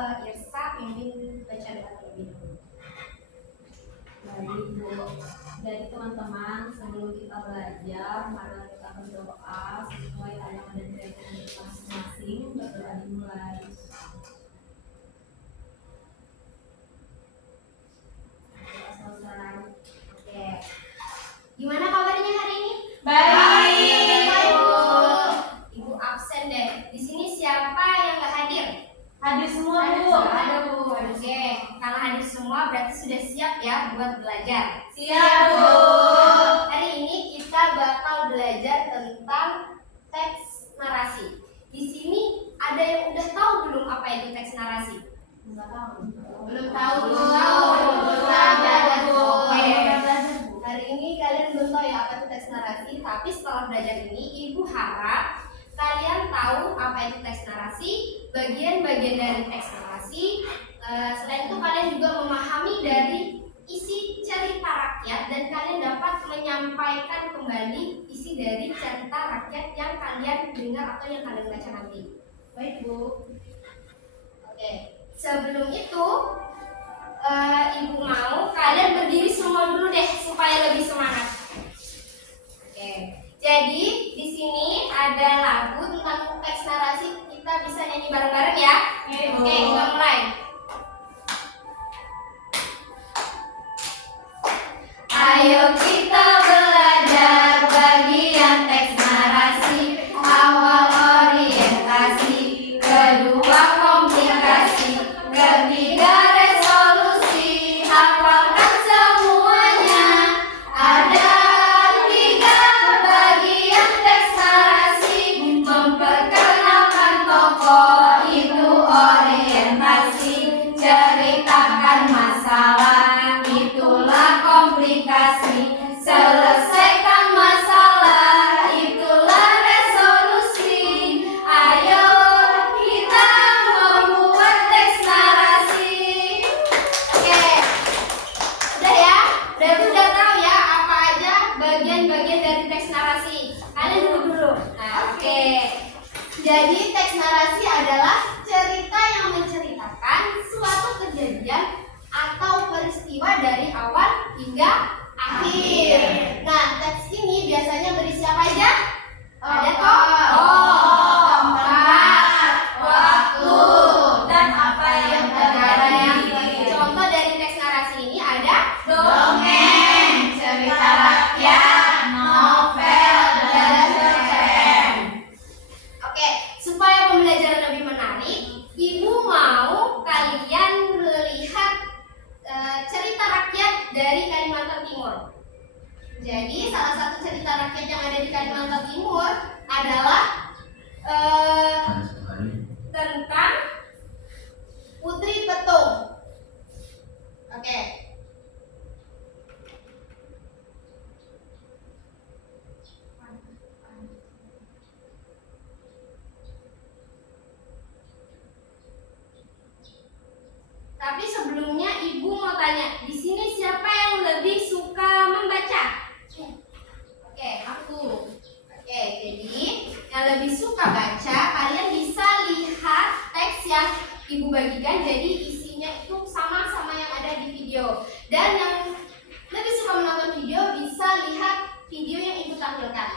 Irsa pimpin baca doa terlebih dahulu. Baik Bu, jadi teman-teman sebelum kita belajar, mari kita berdoa sesuai agama dan keyakinan kita masing-masing. Berdoa dimulai. Selesai. Oke. Gimana kabarnya hari ini? Baik. Ibu absen deh. Di sini siapa yang nggak hadir? Hadir semua Bu. Ada Bu. Oke. Kalau hadir semua berarti sudah siap ya buat belajar. Siap Bu. Hari ini kita bakal belajar tentang teks narasi. Di sini ada yang udah tahu belum apa itu teks narasi? Belum tahu. Belum tahu. Oke. Hari ini kalian belum tahu ya apa itu teks narasi, tapi setelah belajar ini ibu harap kalian tahu apa itu teks narasi, bagian-bagian dari teks narasi. Selain itu kalian juga memahami dari isi cerita rakyat dan kalian dapat menyampaikan kembali isi dari cerita rakyat yang kalian dengar atau yang kalian baca nanti. Baik Bu. Oke, sebelum itu ibu mau kalian berdiri semua dulu deh supaya lebih semangat. Oke, jadi di sini ada lagu tentang teks narasi, kita bisa nyanyi bareng-bareng ya. Oke, kita mulai. Ayo kita belajar bagian teks narasi. Awal orientasi, kedua komplikasi, ketiga resolusi. Hafalkan semuanya. Ada 3 bagian teks narasi. Memperkenalkan tokoh itu orientasi. Ceritakan masalah, itulah komplikasi. Selesaikan masalah, itulah resolusi. Ayo kita membuat teks narasi. Oke, udah ya? Udah tahu ya apa aja bagian-bagian dari teks narasi. Kalian duduk dulu. Oke. Jadi teks narasi adalah cerita yang menceritakan suatu kejadian atau peristiwa dari awal hingga akhir. Nah, teks ini biasanya berisi apa aja? Ada tokoh, tempat, waktu, dan apa yang terjadi. Contoh dari teks narasi ini ada dongeng, cerita rakyat, novel, dan cerpen. Oke, supaya pembelajaran lebih menarik, ibu mau kalian melihat cerita rakyat dari Kalimantan Timur. Jadi salah satu cerita rakyat yang ada di Kalimantan Timur adalah tentang Putri Petung. Oke. Tapi sebelumnya ibu mau tanya, di sini siapa yang lebih suka membaca? Oke, aku. Oke, jadi yang lebih suka baca, kalian bisa lihat teks yang ibu bagikan. Jadi isinya itu sama-sama yang ada di video. Dan yang lebih suka menonton video bisa lihat video yang ibu tampilkan.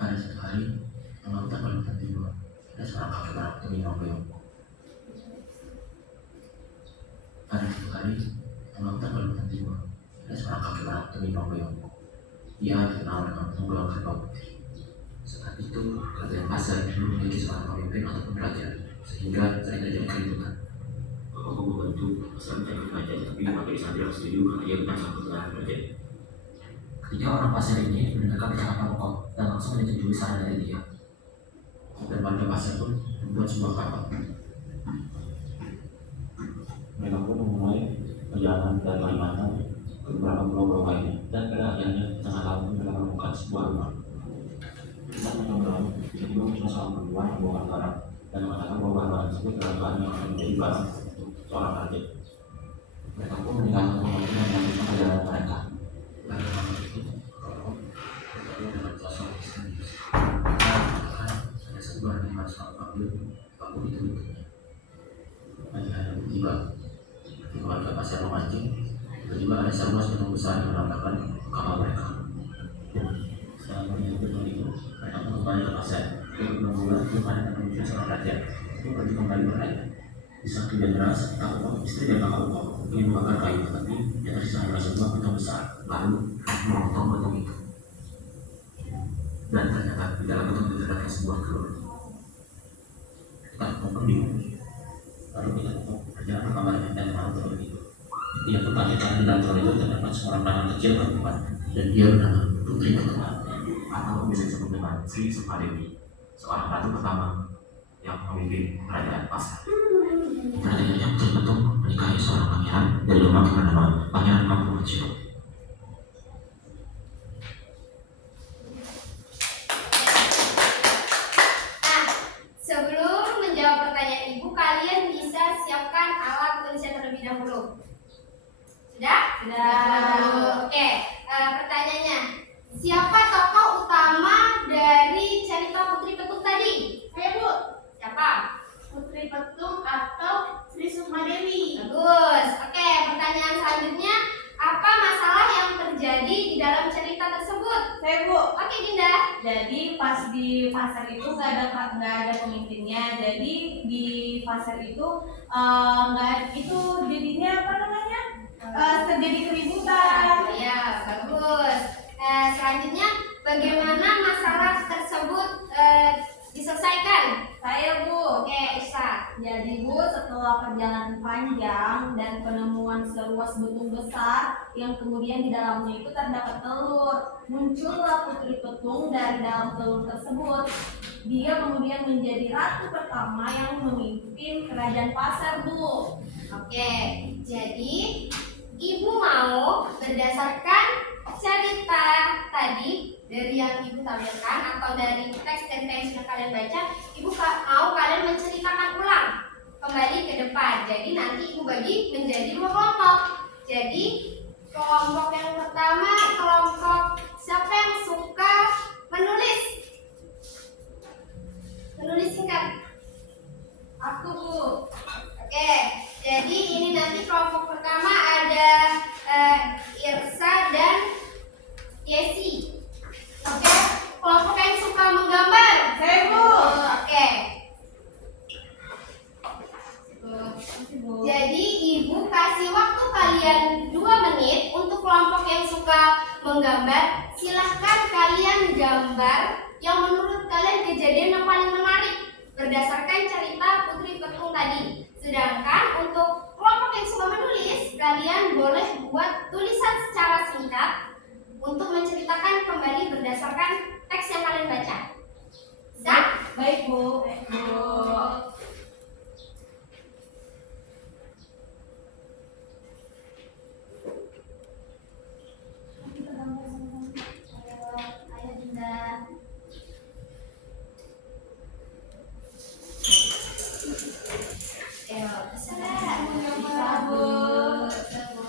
Pada suatu hari, menonton Kalimantan Timur, ada seorang kakek berak demi Nogoyong. Pada suatu hari, menonton Kalimantan Timur, ada seorang kakek berak demi Nogoyong. Ia dikenal dengan Nogoyong Kerbau Putih. Saat itu, kerajaan Pasar belum memiliki seorang pemimpin ataupun raja, sehingga sering terjadi keributan. Aku membantu pasar mencari raja, tapi Pakai Sandra setuju karena ia bukan sang putra raja. Ketiga orang pasar ini mendengarkan percakapan pokok dan langsung menyetujui saran dari dia. Dan warga pasar pun membuat sebuah kapal. Mereka pun memulai perjalanan dari Kalimantan ke beberapa pulau-pulau lainnya, dan pada akhirnya di tengah laut mereka menemukan sebuah rumah. Saat menyeberang, tiba-tiba muncul seorang perempuan membawa barang dan mengatakan bahwa barang tersebut adalah barang yang akan menjadi barang untuk seorang raja. Mereka pun meninggalkan rumah itu dan melanjutkan perjalanan mereka. Lalu malam itu, dengan sosok misterius. dipanggil kamu itu bentuknya. Pagi hari tiba, ketika warga pasar memancing, tiba-tiba ada seruas betung besar yang menabrakkan kapal mereka. Setelah menyambut hal itu, mereka pun kembali ke pasar. Untuk 6 bulan, belum ada yang menemukan seorang raja. Itu pergi kembali bertanya. Di samping dia deras, Kakak istri dan kakak ingin membakar kayu, tetapi yang tersisa hanyalah sebuah betung besar. Lalu memotong betung itu. Dan ternyata di dalam betung itu terdapat sebuah telur. Kita mau bingung. Lalu kita berjalan ke kamarnya dan menaruh telur itu. Dia pun kaget karena di dalam telur itu terdapat seorang anak kecil perempuan, dan dia bernama Putri Petung, atau bisa disebut dengan Sri Sukadewi, seorang ratu pertama yang memimpin kerajaan Pasar. Terjadinya Putri Petung menikahi seorang pangeran dari Demak yang bernama Pangeran Mangkuharto. Nah, sebelum menjawab pertanyaan ibu, kalian bisa siapkan alat tulisnya terlebih dahulu. Sudah? Sudah. Oke, pertanyaannya, siapa tokoh utama dari cerita Putri Petung tadi? Saya Bu, Siapa? Putri Petung atau Sri Sukmadewi. Bagus. Oke, pertanyaan selanjutnya, apa masalah yang terjadi di dalam cerita tersebut? Saya Bu, Oke, Dinda. Jadi pas di pasar itu nggak ada pemimpinnya. Jadi di pasar itu nggak itu jadinya apa namanya terjadi keributan. Ya, bagus. Selanjutnya, bagaimana masalah tersebut diselesaikan? Saya Bu. Oke, Isa. Jadi Bu, setelah perjalanan panjang dan penemuan seruas betung besar yang kemudian di dalamnya itu terdapat telur, muncullah Putri Petung dari dalam telur tersebut. Dia kemudian menjadi ratu pertama yang memimpin kerajaan Pasar Bu. Oke, jadi ibu mau berdasarkan cerita tadi dari yang ibu tampilkan atau dari teks cerita yang sudah kalian baca, ibu mau kalian menceritakan ulang kembali ke depan. Jadi nanti ibu bagi menjadi 2 kelompok. Jadi kelompok yang pertama, kelompok siapa yang suka menulis? Menulis singkat. Aku Bu. Oke, jadi ini nanti kelompok pertama ada Irsa dan Yesi. Oke, kelompok yang suka menggambar. saya Bu. Oke, Bu. jadi ibu kasih waktu kalian 2 menit untuk kelompok yang suka menggambar. Silahkan kalian gambar yang menurut kalian kejadian yang paling menarik berdasarkan cerita Putri Petung tadi. Sedangkan untuk kelompok yang suka menulis, kalian boleh buat tulisan secara singkat untuk menceritakan kembali berdasarkan teks yang kalian baca. Bisa? Baik Bu. Baik Bu. Ayo Dinda. Ayo, bisa nggak? Bisa, Bu. Bisa, Bu.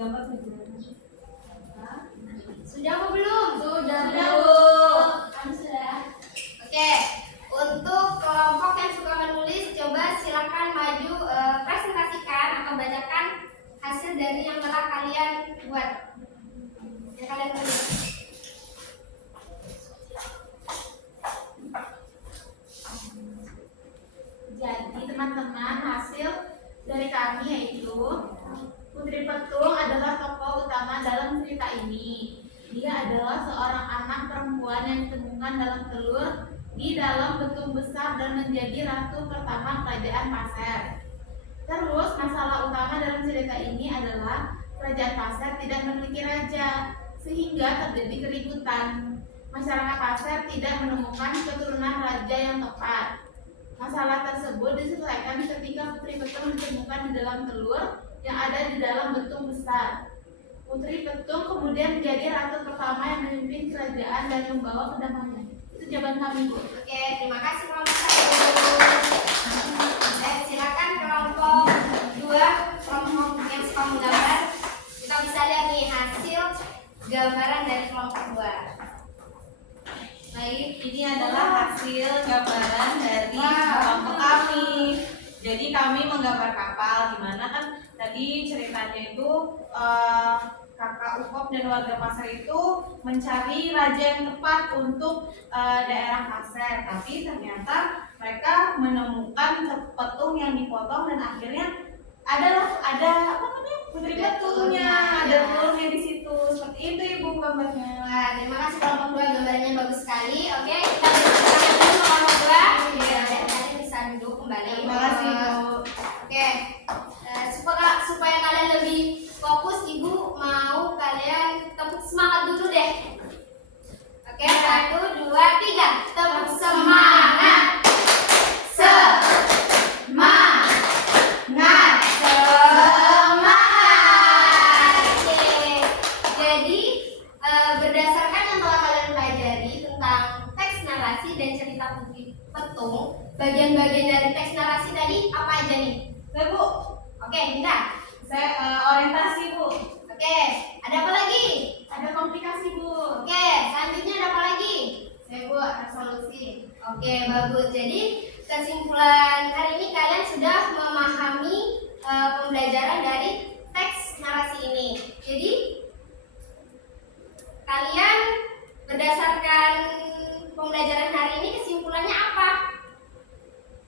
Gambar saja. Sudah apa belum? Sudah, Sudah, Bu. Bu. Kamu sudah? Oke, untuk kelompok yang suka menulis, coba silakan maju presentasikan atau bacakan hasil dari yang telah kalian buat. Yang kalian tulis. Jadi teman-teman, hasil dari kami yaitu Putri Petung adalah tokoh utama dalam cerita ini. Dia adalah seorang anak perempuan yang ditemukan dalam telur di dalam betung besar dan menjadi ratu pertama kerajaan Pasar. Terus masalah utama dalam cerita ini adalah kerajaan Pasir tidak memiliki raja, sehingga terjadi keributan. Masyarakat Pasir tidak menemukan keturunan raja yang tepat. Masalah tersebut diselesaikan ketika Putri Petung ditemukan di dalam telur yang ada di dalam betung besar. Putri Petung kemudian menjadi ratu pertama yang memimpin kerajaan dan membawa kedamaian. Itu jawaban kami, Bu. Oke, terima kasih kelompok 1. Silakan kelompok 2, kelompok yang suka menggambar. Kita bisa lihat nih hasil gambaran dari kelompok 2. Baik, ini adalah hasil gambaran dari kelompok kami. Jadi kami menggambar kapal, dimana kan tadi ceritanya itu kakak Ukop dan warga Pasir itu mencari raja yang tepat untuk daerah Pasir, tapi ternyata mereka menemukan petung yang dipotong dan akhirnya ada apa namanya putri petungnya, ada telurnya di situ. Seperti itu Ibu gambarnya. Wah, terima kasih kelompok 2, gambarnya bagus sekali. Oke, kita berikan dulu kelompok 2. Ya, dan kalian bisa duduk kembali. Terima kasih Bu. Oke, supaya kalian lebih fokus, Ibu mau kalian tepuk semangat dulu deh. Oke, 1, 2, 3, tepuk semangat. Semangat. Oke, jadi berdasarkan yang telah kalian pelajari tentang teks narasi dan cerita Putri Petung, bagian-bagian dari teks narasi tadi apa aja nih? Bu, Oke, Dinda. saya orientasi Bu. Oke, ada apa lagi? Ada komplikasi, Bu. Oke, selanjutnya ada apa lagi? Saya buat resolusi. Oke, bagus. Jadi kesimpulan hari ini kalian sudah memahami pembelajaran dari teks narasi ini. Jadi kalian berdasarkan pembelajaran hari ini kesimpulannya apa?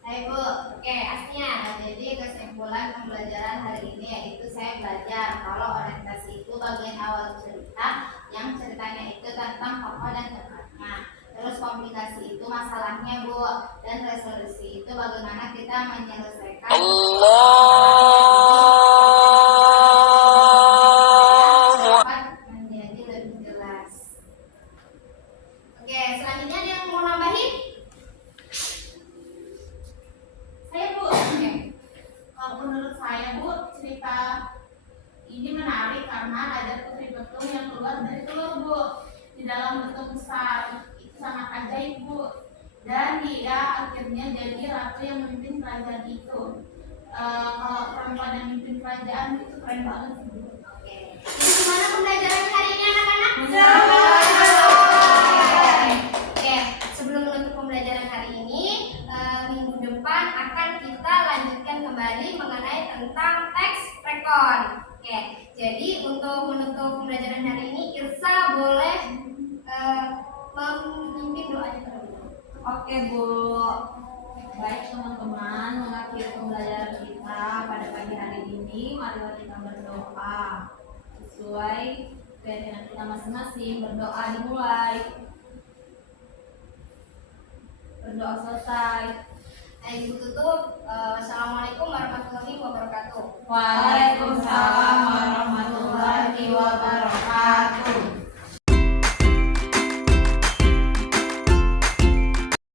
Hai Bu. Oke, Asnya. Jadi kesimpulan pembelajaran hari ini yaitu saya belajar kalau orientasi itu bagian awal cerita yang ceritanya itu tentang tokoh dan tempatnya. Terus komplikasi itu masalahnya Bu, dan resolusi itu bagaimana kita menyelesaikan dapat menjadi lebih jelas. Oke, selanjutnya ada yang mau nambahin? Saya, Bu. Oke. Kalau menurut saya, Bu, cerita ini menarik karena ada Putri Petung yang keluar dari telur, Bu, di dalam betung besar. Itu sangat ajaib, Bu. Dan dia akhirnya jadi ratu yang memimpin kerajaan itu. Kalau perempuan yang memimpin kerajaan itu keren banget sih, Bu. Oke. Jadi gimana pembelajaran hari ini anak-anak? Oke, sebelum menutup pembelajaran hari ini, minggu depan akan kita lanjutkan kembali mengenai tentang teks rekon. Oke, jadi untuk menutup pembelajaran hari ini, Irsa boleh memimpin doanya terlebih dahulu. Oke Bu. Baik teman-teman, mengakhiri pembelajaran kita pada pagi hari ini, marilah kita berdoa sesuai keyakinan kita masing-masing. Berdoa dimulai, berdoa selesai. Ibu tutup. Wassalamualaikum warahmatullahi wabarakatuh. Waalaikumsalam